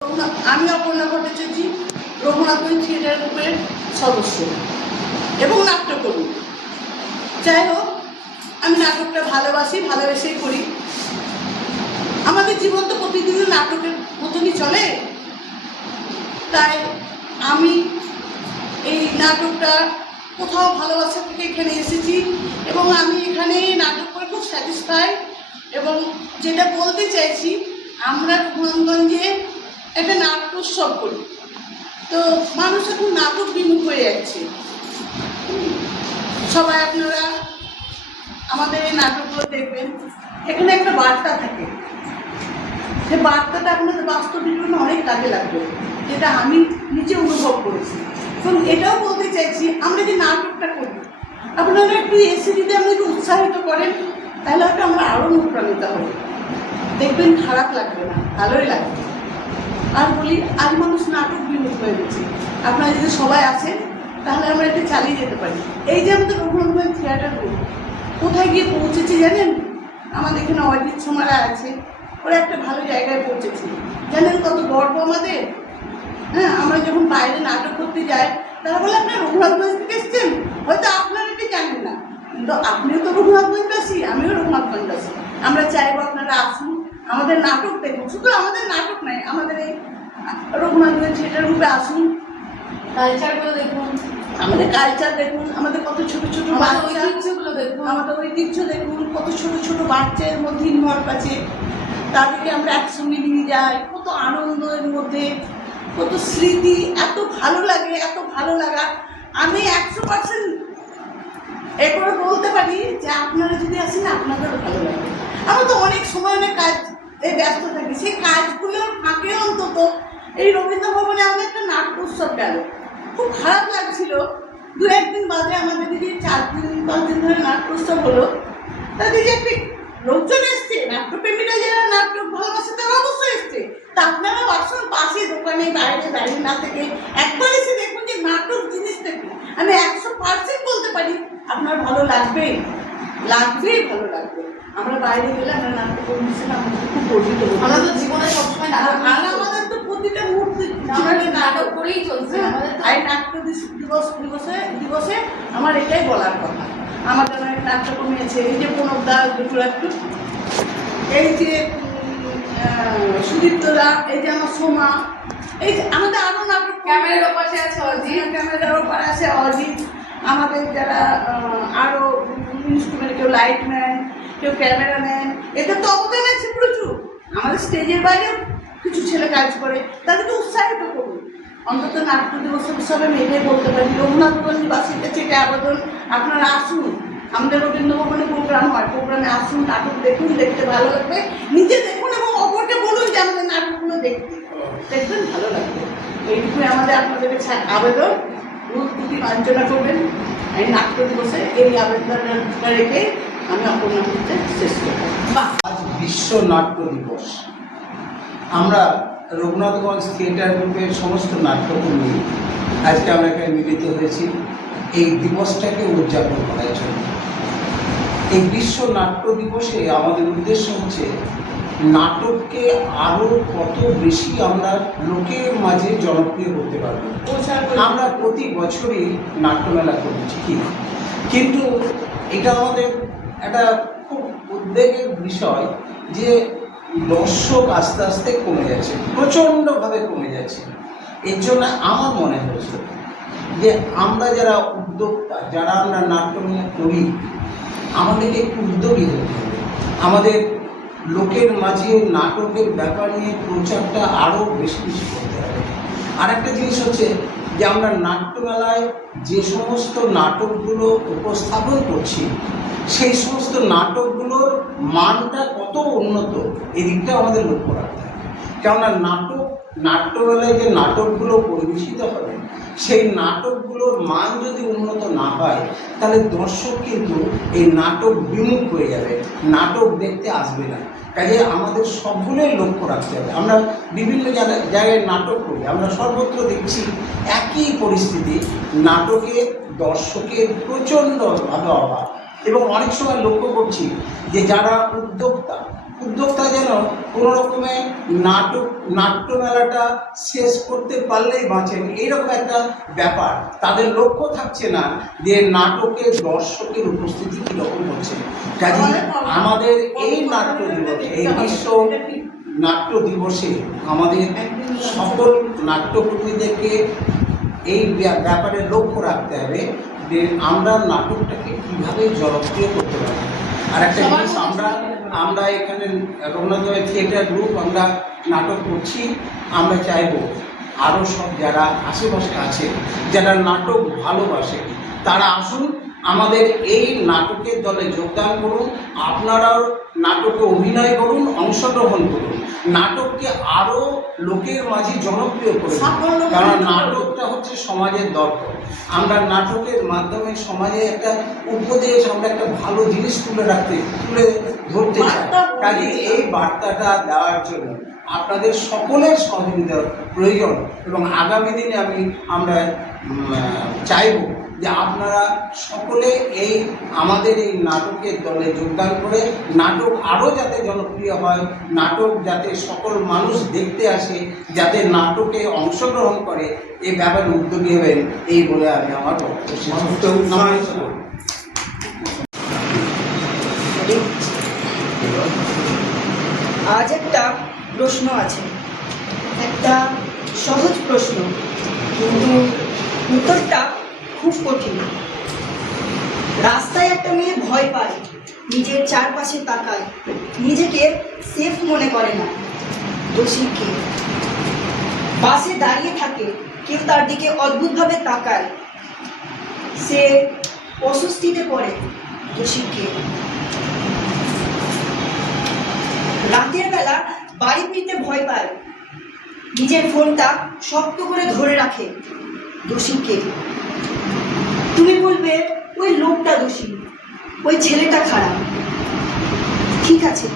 আমি অপর্ণা ভট্টাচার্য রঘুনাথগঞ্জ থিয়েটার গ্রুপের সদস্য এবং নাট্যকর্মী। যাই হোক, আমি নাটকটা ভালোবেসেই করি। আমাদের জীবন তো প্রতিদিনই নাটকের মতনই চলে, তাই আমি এই নাটকটা কোথাও ভালোবাসা থেকে এখানে এসেছি এবং আমি এখানে নাটক করে খুব স্যাটিসফাই। এবং যেটা বলতে চাইছি, আমরা রঘুনাথগঞ্জে একটা নাট্য উৎসব করি, তো মানুষ এখন নাটক বিমুখ হয়ে যাচ্ছে। সবাই আপনারা আমাদের এই নাটকগুলো দেখবেন, এখানে একটা বার্তা থাকে, সে বার্তাটা আপনাদের বাস্তব জীবনে অনেক কাজে লাগবে, যেটা আমি নিজে অনুভব করেছি। এবং এটাও বলতে চাইছি, আমরা যে নাটকটা করি, আপনারা একটু এসে যদি আমাকে উৎসাহিত করেন, তাহলে হয়তো আমরা আরও অনুপ্রাণিত হব। দেখবেন খারাপ লাগবে না, ভালোই লাগবে। আর বলি, আজ মানুষ নাটক বিমুখ হয়ে গেছে, আপনারা যদি সবাই আসেন তাহলে আমরা এটা চালিয়ে যেতে পারি। এই যে আমাদের রঘুনাথগঞ্জ থিয়েটার গ্রুপ কোথায় গিয়ে পৌঁছেছে জানেন? আমাদের এখানে অজিত সোমারা আছে, ওরা একটা ভালো জায়গায় পৌঁছেছে। জানেন কত গর্ব আমাদের? হ্যাঁ, আমরা যখন বাইরে নাটক করতে যাই, তারা বলে আপনার রঘুনাথগঞ্জ থেকে এসছেন, হয়তো আপনারা এটা জানেন না, কিন্তু আপনিও তো রঘুনাথগঞ্জবাসী, আমিও রঘুনাথগঞ্জবাসী। আমরা চাইবো আপনারা আসুন, আমাদের নাটক দেখুন। শুধু আমাদের নাটক নয়, আমাদের এই রঘুনাথগঞ্জ থিয়েটার গ্রুপে আসুন, কালচারগুলো দেখুন, আমাদের কালচার দেখুন, আমাদের কত ছোটো ছোটো ঐতিহ্যগুলো দেখুন, আমাদের ঐতিহ্য দেখুন, কত ছোটো ছোটো বাচ্চার মধ্যে ইনভলভ আছে, তাদেরকে আমরা একসঙ্গে নিয়ে যাই, কত আনন্দের মধ্যে, কত স্মৃতি, এত ভালো লাগে, এত ভালো লাগা। আমি 100% এরপরে বলতে পারি যে আপনারা যদি আসেন আপনাদেরও ভালো লাগবে। আমরা তো অনেক সময় অনেক কাজ ব্যস্ত থাকি, সেই কাজগুলোর ফাঁকে অন্তত এই রবীন্দ্র ভবনে আমাদের একটা নাট্য উৎসব গেল, খুব খারাপ লাগছিল। 2-1 দিন বাদে আমাদের দিকে 4-5 দিন ধরে নাট্য উৎসব হলো, তাদের যে একটি লোকজন এসছে, নাট্যপ্রেমীরা যারা নাট্য ভালোবাসে তারা অবশ্যই এসছে। তা আপনারাও আসুন, পাশে দোকানে বাইরে দাঁড়িয়ে না থেকে একবার এসে দেখুন যে নাটক জিনিসটা কি। আমি 100% বলতে পারি আপনার ভালো লাগবেই, ভালো লাগবে। আমরা বাইরে গেলে আমরা নাট্যকর্মী হিসেবে আমাদের খুব গর্বিত, আমরা তো জীবনে সবসময় আমাদের তো প্রতিটা মুহূর্তে নাটক করেই চলছে। এই নাট্য দিবসে আমার এটাই বলার কথা। আমাদের অনেক নাট্যকর্মী আছে, এই যে প্রণবদা, একটু এই যে সুদীপ্তদা, এই যে আমার সোমা, এই যে আমাদের আরও নাটক, ক্যামেরার ওপাশে আছে অজিত, ক্যামেরার ওপারে আছে অজিত, আমাদের যারা আরও ইনস্ট্রুমেন্ট, কেউ লাইটম্যান, কেউ ক্যামেরাম্যান, এদের তো অবদান আছে প্রচুর। আমাদের স্টেজের বাইরেও কিছু ছেলে কাজ করে, তাদেরকে উৎসাহিত করুন। অন্তত নাট্য দিবস উৎসবে আমি এটাই বলতে পারি, রঘুনাথগঞ্জবাসীর কাছে এটা আবেদন, আপনারা আসুন। আমাদের রবীন্দ্র ভবনে প্রোগ্রাম হয়, প্রোগ্রামে আসুন, নাটক দেখুন, দেখতে ভালো লাগবে, নিজে দেখুন এবং অপরকে বলুন যে আমাদের নাটকগুলো দেখবেন, ভালো লাগবে। এইটুকুই আমাদের আপনাদের কাছে আবেদন, দুটি বাঞ্ছনা করবেন এই নাট্য দিবসে। এই আবেদনটা রেখে আমি অপর্ণা করতে শেষ করব। আজ বিশ্ব নাট্য দিবস। আমরা রঘুনাথগঞ্জ থিয়েটার গ্রুপের সমস্ত নাট্যকর্মী আজকে আমরা এখানে মিলিত হয়েছি এই দিবসটাকে উদযাপন করার জন্য। এই বিশ্ব নাট্য দিবসে আমাদের উদ্দেশ্য হচ্ছে নাটককে আরও কত বেশি আমরা লোকের মাঝে জনপ্রিয় করতে পারবো। আমরা প্রতি বছরই নাট্যমেলা করি ঠিকই, কিন্তু এটা আমাদের একটা খুব উদ্বেগের বিষয় যে দর্শক আস্তে আস্তে কমে যাচ্ছে, প্রচণ্ডভাবে কমে যাচ্ছে। এর জন্য আমার মনে হয়েছে যে আমরা যারা উদ্যোক্তা, যারা আমরা নাট্যমেলা করি, আমাদেরকে একটু উদ্যোগী হতে হবে। আমাদের লোকের মাঝে নাটকের ব্যাপার নিয়ে প্রচারটা আরও বেশি বেশি করতে হবে। আর একটা জিনিস হচ্ছে যে আমরা নাট্যমেলায় যে সমস্ত নাটকগুলো উপস্থাপন করছি, সেই সমস্ত নাটকগুলোর মানটা কত উন্নত, এদিকটা আমাদের লক্ষ্য রাখতে হবে। কেননা নাট্যমেলায় যে নাটকগুলো পরিবেশিত হবে, সেই নাটকগুলোর মান যদি উন্নত না হয়, তাহলে দর্শক কিন্তু এই নাটক বিমুখ হয়ে যাবে, নাটক দেখতে আসবে না। কাজে আমাদের সবগুলোই লক্ষ্য রাখতে হবে। আমরা বিভিন্ন জায়গায় নাটক করি, আমরা সর্বত্র দেখছি একই পরিস্থিতি, নাটকে দর্শকের প্রচণ্ডভাবে অভাব। এবং অনেক সময় লক্ষ্য করছি যে যারা উদ্যোক্তা, উদ্যোক্তা যেন কোনো রকমে নাট্যমেলাটা শেষ করতে পারলেই বাঁচেন, এইরকম একটা ব্যাপার। তাদের লক্ষ্য থাকছে না যে নাটকের দর্শকের উপস্থিতি কীরকম হচ্ছে। কাজে আমাদের এই নাট্য দিবসে, এই বিশ্ব নাট্য দিবসে আমাদের সকল নাট্যকর্মীদেরকে এই ব্যাপারে লক্ষ্য রাখতে হবে যে আমরা নাটকটাকে কীভাবে জনপ্রিয় করতে পারি। আর একটা জিনিস, আমরা এখানে রবীন্দ্রনাথ থিয়েটার গ্রুপ আমরা নাটক করছি। আমরা চাইব আরও সব যারা আশেপাশে আছে, যারা নাটক ভালোবাসে, তারা আসুন, আমাদের এই নাটকের দলে যোগদান করুন। আপনারাও নাটকে অভিনয় করুন, অংশগ্রহণ করুন, নাটককে আরও লোকের মাঝে জনপ্রিয় করুন। কারণ নাটকটা হচ্ছে সমাজের দর্পণ। আমরা নাটকের মাধ্যমে সমাজে একটা উপদেশ, আমরা একটা ভালো জিনিস তুলে ধরতে চাই। কাজে এই বার্তাটা দেওয়ার জন্য আপনাদের সকলের সহযোগিতার প্রয়োজন, এবং আগামী দিনে আমরা চাইব যে আপনারা সকলে এই আমাদের এই নাটকের দলে যোগদান করে নাটক আরও যাতে জনপ্রিয় হয়, নাটক যাতে সকল মানুষ দেখতে আসে, যাতে নাটকে অংশগ্রহণ করে, এই ব্যাপারে উদ্যোগী হবেন, এই বলে আমি আমার বক্তব্য শেষ করছি। আজ একটা প্রশ্ন আছে, একটা সহজ প্রশ্ন, কিন্তু উত্তরটা খুব কঠিন। রাস্তায় একটা মেয়ে ভয় পায়, নিজের চারপাশে তাকায়, নিজেকে সেফ মনে করে না, দোষী কে? বাসে দাঁড়িয়ে থাকে, কেউ তার দিকে অদ্ভুতভাবে তাকায়, সে অস্বস্তিতে পড়ে, দোষী কে? রাতের বেলা বাড়ি ফিরতে ভয় পায়, নিজের ফোনটা শক্ত করে ধরে রাখে, দোষী কে? তুমি বলবে ওই লোকটা দোষী, ওই ছেলেটা খারাপ। ঠিক আছে,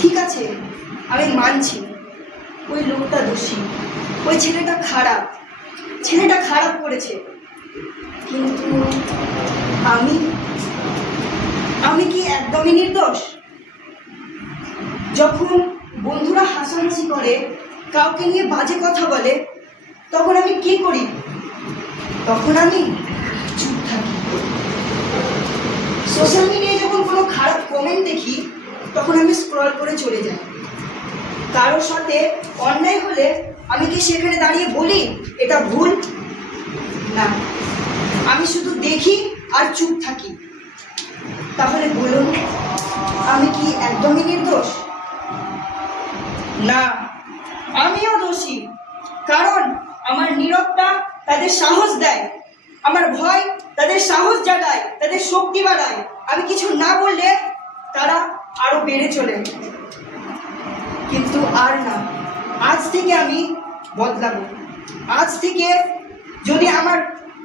ঠিক আছে, আমি মানছি ওই লোকটা দোষী, ওই ছেলেটা খারাপ করেছে, কিন্তু আমি কি একদমই নির্দোষ? যখন বন্ধুরা হাসাহাসি করে, কাউকে নিয়ে বাজে কথা বলে, তখন আমি কি করি? তখন আমি চুপ থাকি। সোশ্যাল মিডিয়ায় যখন কোনো খারাপ কমেন্ট দেখি, তখন আমি স্ক্রল করে চলে যাই। কারোর সাথে অন্যায় হলে আমি কি সেখানে দাঁড়িয়ে বলি এটা ভুল? না, আমি শুধু দেখি আর চুপ থাকি। তাহলে বলুন, আমি কি একদমই নির্দোষ? না, আমিও দোষী। কারণ আমার নীরবতা তাদের সাহস দেয়, আমার ভয় তাদের সাহস জাগায়, তাদের শক্তি বাড়ায়। আমি কিছু না বললে তারা আরো বেড়ে চলে। কিন্তু আর না, আজ থেকে আমি বদলাবো। আজ থেকে যদি আমার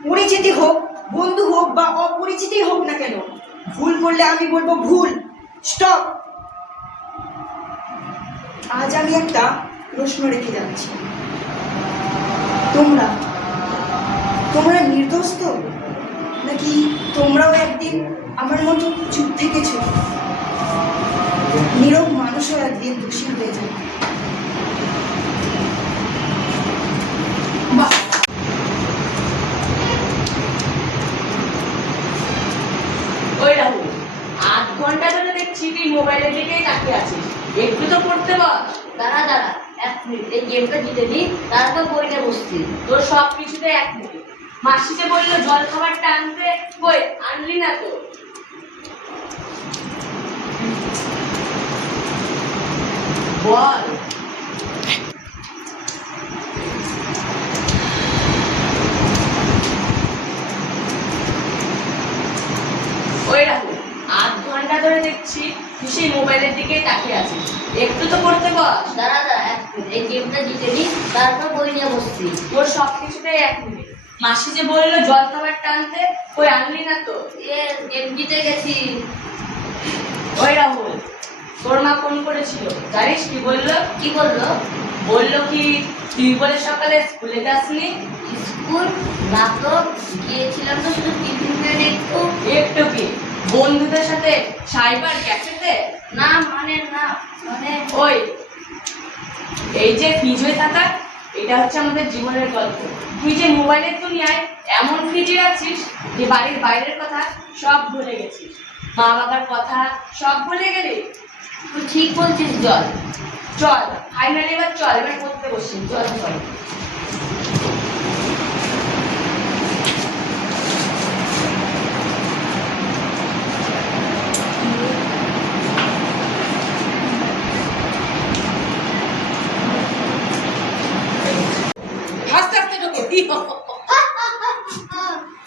পরিচিতি হোক, বন্ধু হোক বা অপরিচিতি হোক না কেন, ভুল করলে আমি বলবো ভুল, স্টপ। আজ আমি একটা প্রশ্ন রেখে যাচ্ছি, তোমরা নির্দোষ তো? নাকি তোমরাও একদিন আমার মতো চুপ থেকেছ? নীরব মানুষও একদিন দোষী হয়ে যায়। ওই রাহুল, 8 ঘন্টা ধরে দেখছি তুই মোবাইলের দিকেই তাকিয়ে আছিস, একটু তো পড়তে বস। দাঁড়া 1 মিনিট, এই গেমটা জিতে নি, তারপর বইটা বসছি। তোর সব কিছুতে 1 মিনিট। মাসিতে বললো জল খাবারটা আনতে, কই আনলি না তো? বল। ওই রাহুল, 8 ঘন্টা ধরে দেখছি তুই সেই মোবাইলের দিকেই তাকিয়ে আছিস, একটু তো পড়তে বস। দাঁড়া 1 মিনিট, এই গেমটা জিতে নি, তারপর বই নিয়ে বসছি। তোর সব কিছুতেই 1 মিনিট। মাসি যে বললো জল খাবারটা আনতে, কই আনলি না তো? গেম জিতে গেছি। ওই রাহুল, তোর মা ফোন করেছিল, জানিস কি বললো? কি বললো? বললো কি তুই বলে সকালে স্কুলে যাসনি? স্কুল না তো, গিয়েছিলাম তো শুধু টিফিন করে একটু। একটু কি বন্ধুদের সাথে সাইবার ক্যাফেতে? না মানে না মানে ওই এই যে ফিজ হয়ে থাকা, এটা হচ্ছে আমাদের জীবনের গল্প। তুই যে মোবাইলের দুনিয়ায় এমন ফিজে আছিস যে বাড়ির বাইরের কথা সব ভুলে গেছিস, মা বাবার কথা সব ভুলে গেলি। তুই ঠিক বলছিস জল। চল ফাইনালি এবার চল, এবার পড়তে বসি, চল চল। আস্তে আস্তে ঢোকে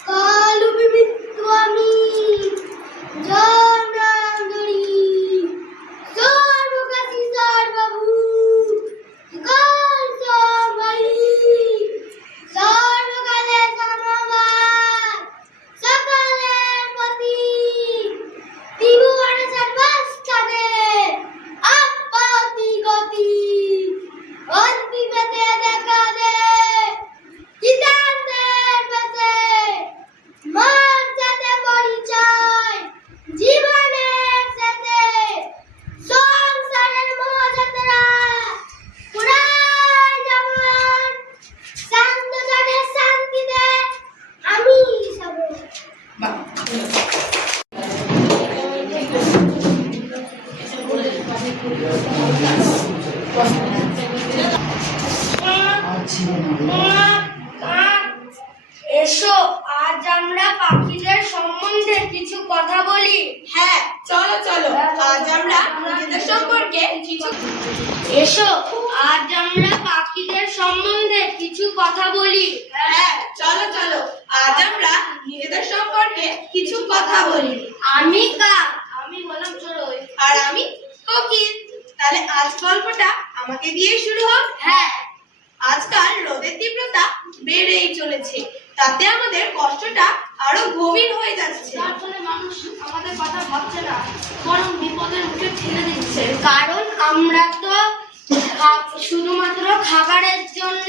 কালু বিবিত্তু আমি জনান্দরি সর্বকাশী সর্বভূ কাল সবাই সর্বকালে সমবায় সকলের প্রতি ত্রিভুবন সর্বস্থানে আপত্তি গতি অন্তিমেতে দেখা দে কিতাবের পাশে মার সাথে পরিচয় জীবনের সাথে সংসারের মহাযাত্রা পুরাই যেমন শান্ত জানে শান্তিতে আমি সবে এসো আজ আমরা পাখিদের সম্বন্ধে কিছু কথা বলি। হ্যাঁ চলো চলো, আজ আমরা নিজেদের সম্পর্কে কিছু এসো আজ আমরা পাখিদের সম্বন্ধে কিছু কথা বলি। হ্যাঁ চলো চলো, আজ আমরা নিজেদের সম্পর্কে কিছু কথা বলি। আমি কাক, আমি হলাম চড়ুই। আর আমি কোকিল। তাহলে আজ গল্পটা আমাকে দিয়ে শুরু হোক। হ্যাঁ, আজকাল রোদের তীব্রতা বেড়েই চলেছে, তাতে আমাদের কষ্টটা আরো গভীর হয়ে যাচ্ছে। যার ফলে মানুষ আমাদের কথা ভাবছে না, বরং বিপদের মুখে ঠেলে দিচ্ছে। কারণ আমরা তো শুধুমাত্র খাবারের জন্য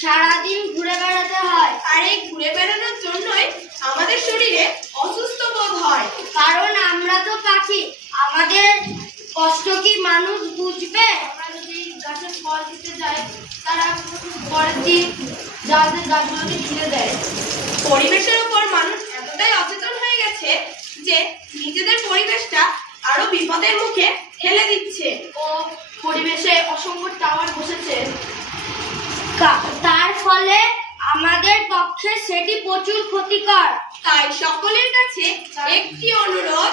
সারাদিন ঘুরে বেড়াতে হয়। আর এই ঘুরে বেড়ানোর জন্যই আমাদের শরীরে অসুস্থ বোধ হয়। কারণ আমরা তো পাখি, আমাদের কষ্ট কি মানুষ বুঝবে? আমরা যদি গাছের ফল দিতে যাই, তারা পরের দিন যাদের গাছগুলোকে ছিঁড়ে দেয়। পরিবেশের উপর মানুষ এতটাই অচেতন হয়ে গেছে যে নিজেদের পরিবেশটা আরো বিপদের মুখে ঠেলে দিচ্ছে। ও পরিবেশে অসংখ্য টাওয়ার বসেছে, তার ফলে আমাদের পক্ষে সেটি প্রচুর ক্ষতিকর। তাই সকলের কাছে একটি অনুরোধ,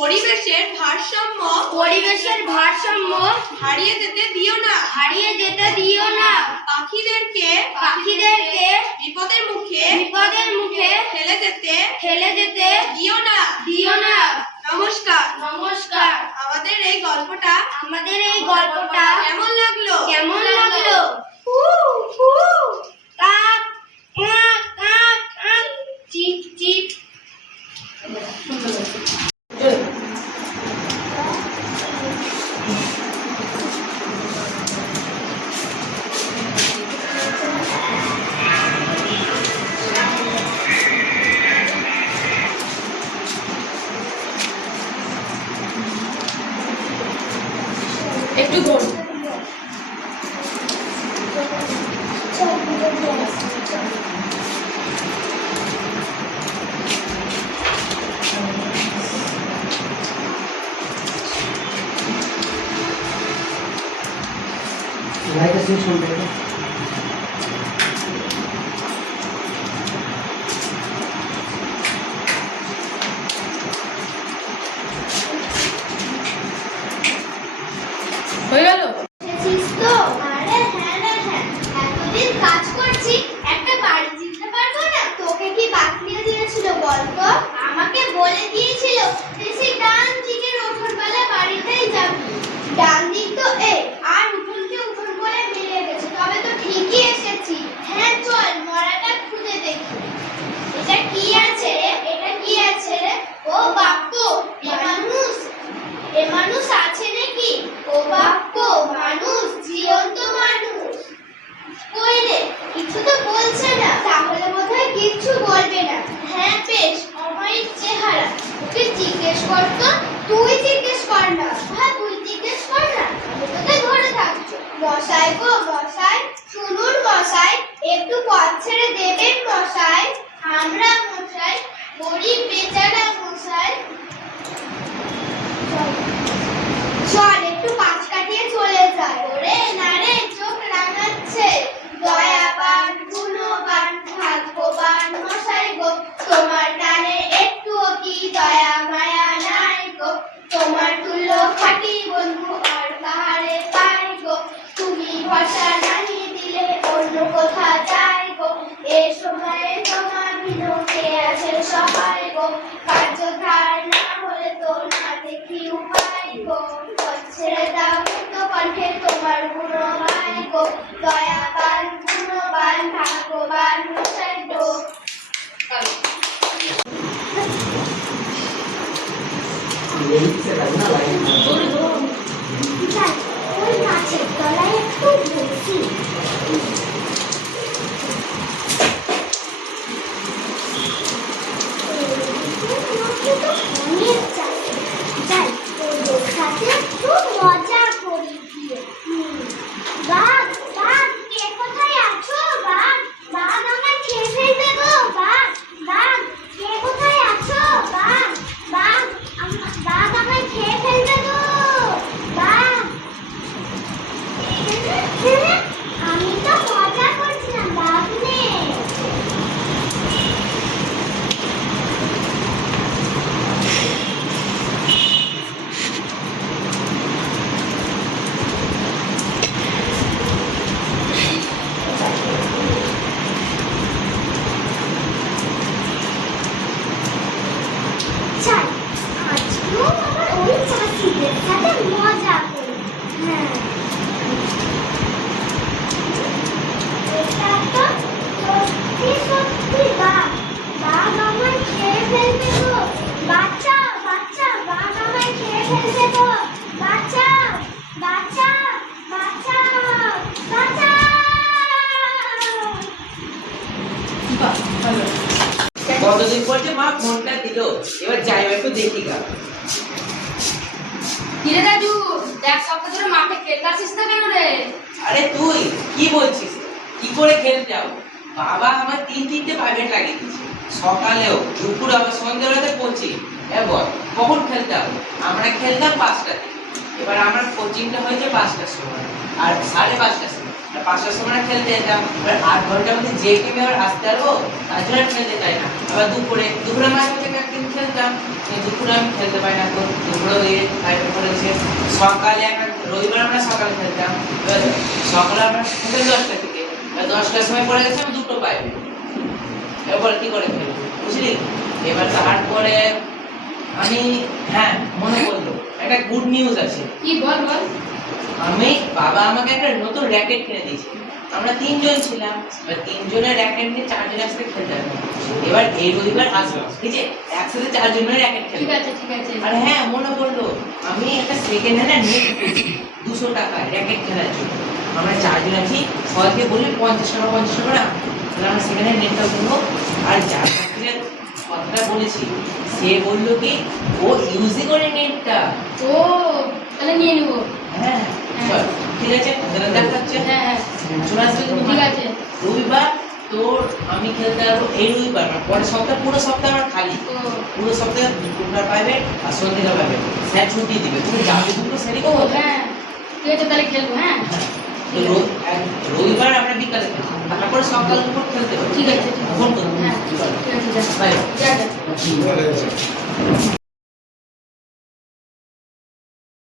পরিবেশের ভারসাম্য হারিয়ে যেতে দিও না। পাখিদেরকে বিপদের মুখে ঠেলে যেতে দিও না। নমস্কার। আমাদের এই গল্পটা কেমন লাগলো? কাক কাক কাক কাক চিক চিক। একটু ধর। হয়ে গেল? এসেছিস তো? আরে হ্যাঁ রে হ্যাঁ, এতদিন কাজ করছি, একটা বাড়ি চিনতে পারবো না? তোকে কি বাতলিয়ে দিয়েছিল বলতো? আমাকে বলে দিয়েছিল যে সেই ডান দিকের উঠোনওয়ালা বাড়িতেই যাবি। ডান দিক তো এই, আর উঠোনকে উঠোন বলে মিলিয়ে গেছে, তবে তো আমরা মশাই গরিব বেচারা মশাই চল একটু পাঁচ কাটিয়ে চলে যায় ওরে না রে চোখ রাঙাচ্ছে দয়াবান গুণবান ভাগ্যবান মশাই গো তোমার টানে একটুও কি দয়া মায়া নাই গো তোমার তুল্য খাটি বন্ধু আর কাহারে পাই গো তুমি ভরসা নাহি দিলে অন্য কোথা যাই গো এ সময়ে তোমার বিনোদে আছে সবাই গো কার্য ধার না হলে তো না দেখি উপায় গো ছেড়ে দাও মুক্ত কণ্ঠে তোমার গুণবান গো দয়াবান গুণবান ভাগ্যবান মশাই গো ওই গাছের তলায় একটু বসি যাই ওদের সাথে একটু মজা করি গিয়ে বাঘ বাঘ কে কোথায় আছো বাঘ বাঘ আমার খেয়ে ফেলবে গো বাঘ বাঘ কে কোথায় আছো বাঘ বাঘ বাঘ আমার খেয়ে ফেলবে গো বাঘ আমি তো মজা করছিলাম বাঘ নেই চাই আজকেও আবার ওই চাষিদের সাথে মজা করি হ্যাঁ এটা তো সত্যি সত্যি বাঘ বাঘ আমার খেয়ে ফেলবে গো বাঁচাও বাঁচাও বাঘ আমার খেয়ে ফেলবে গো বাঁচাও বাঁচাও বাঁচাও বাঁচাও কতদিন পর যে মা ফোনটা দিল, এবার যাই একটু দেখি গা। কিরে দাদু দেখ সপ্তাহ ধরে মাঠে খেলতে আসিস না কেন রে? আরে তুই কি বলছিস? কি করে খেলতে যাও? বাবা আমার তিনটে প্রাইভেট লাগিয়ে দিয়েছে, সকালেও দুপুর আবার সন্ধ্যেবেলাতে পৌঁছি। এবার কখন খেলতে হবে? আমরা খেলতাম 5টাতে, এবার আমার কোচিংটা হয়েছে 5টার সময় আর 5:30টার সময়। 5টার সময় খেলতে যেতাম, এবার 8 ঘন্টার মধ্যে যে গেমে আবার আসতে পারবো তার জন্য খেলতে চাই না। আবার দুপুরে মাঝে থেকে একদিন খেলতাম, দুপুরে আমি খেলতে পাই না, তো দুপুরে ওই প্রাইভেট করেছে। সকালে একটা রবিবার আমরা সকালে খেলতাম, এবার সকালে আমরা খেলতাম 10টা থেকে, এবার 10টার সময় পড়ে গেছে আমি 2টো পাইবে। এরপর কি করে খেলবো বুঝলি? এবার তারপরে আমি মনে করলো একটা গুড নিউজ আছে। কি বল বল। বাবা আমাকে একটা নতুন র্যাকেট কিনে দিয়েছে। আমরা 3 জন ছিলাম, এবার 3 জনের র্যাকেট নিয়ে 4 জন একসাথে খেলতে হবে। এবার এই রবিবার আসবো, ঠিক আছে? একসাথে 4 জনের র্যাকেট খেলবো। ঠিক আছে ঠিক আছে। আর মনে পড়লো আমি একটা সেকেন্ড হ্যান্ড নেট পেয়েছি 200 টাকায় র্যাকেট খেলার জন্য। আমরা 4 জন আছি, সবাইকে বলি 50 টাকা না, তাহলে আমরা সেকেন্ড হ্যান্ড নেটটা কিনবো। আর যার কাছে কথাটা বলেছি সে বললো কি ও ইউজই করে নেটটা। ও তাহলে নিয়ে নেবো। হ্যাঁ চল, ঠিক আছে, তাহলে দেখা হচ্ছে। হ্যাঁ চলে আসবে তুমি। ঠিক আছে। রবিবার তোর আমি খেলতে পারবো এই রবিবার না, পরের সপ্তাহ পুরো সপ্তাহ আমার খালি। ও পুরো সপ্তাহে দুপুরটা পাইবে আর সন্ধ্যেটা পাইবে, স্যার ছুটি দিবে। তুমি যাবে দুটো স্যারই ও করবো। হ্যাঁ ঠিক আছে তাহলে খেলবো। হ্যাঁ তো রবিবার আমরা বিকালে খেলবো, তারপরে সকাল দুপুর খেলতে পারবো। ঠিক আছে, ঠিক আছে। ফোন করবো। হ্যাঁ ঠিক আছে যা। বাই। যা যা।